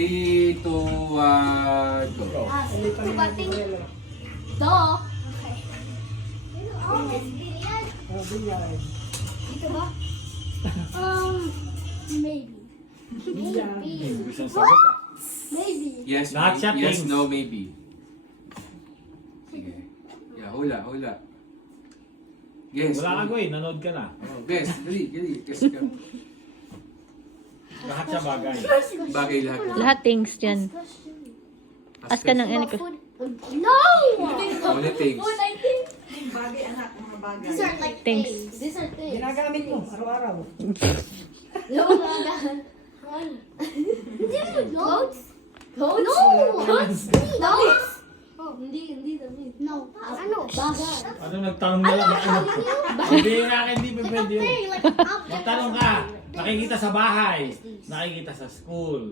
3, 2, 1, go. Bating. Do. Okay. Oh, billiard. Billiard. Dito ba? Maybe. Maybe. Gusto sagot ah. Maybe. Yes, Lahat siya yes, things. no, maybe. Sige. Yeah, hula. Guess. Wala ka eh, nanood ka na. Oh, guess, dali. Guess ka. Lahat siya bagay. Bagay lahat. Lahat things dyan. Ask ka ng any Food. No! Only things. Food, I think. Bagay anak, mga bagay. These are like Things. things. These are things. Ginagamit mo araw-araw. No, Clothes? Clothes? No! Clothes? Clothes? Oh, hindi damit. No. Ano? Bagay. Ano nagtanong na lang ako? Hindi nga, hindi pa pwede yun. Like an object. Magtanong ka, nakikita sa bahay, nakikita sa school,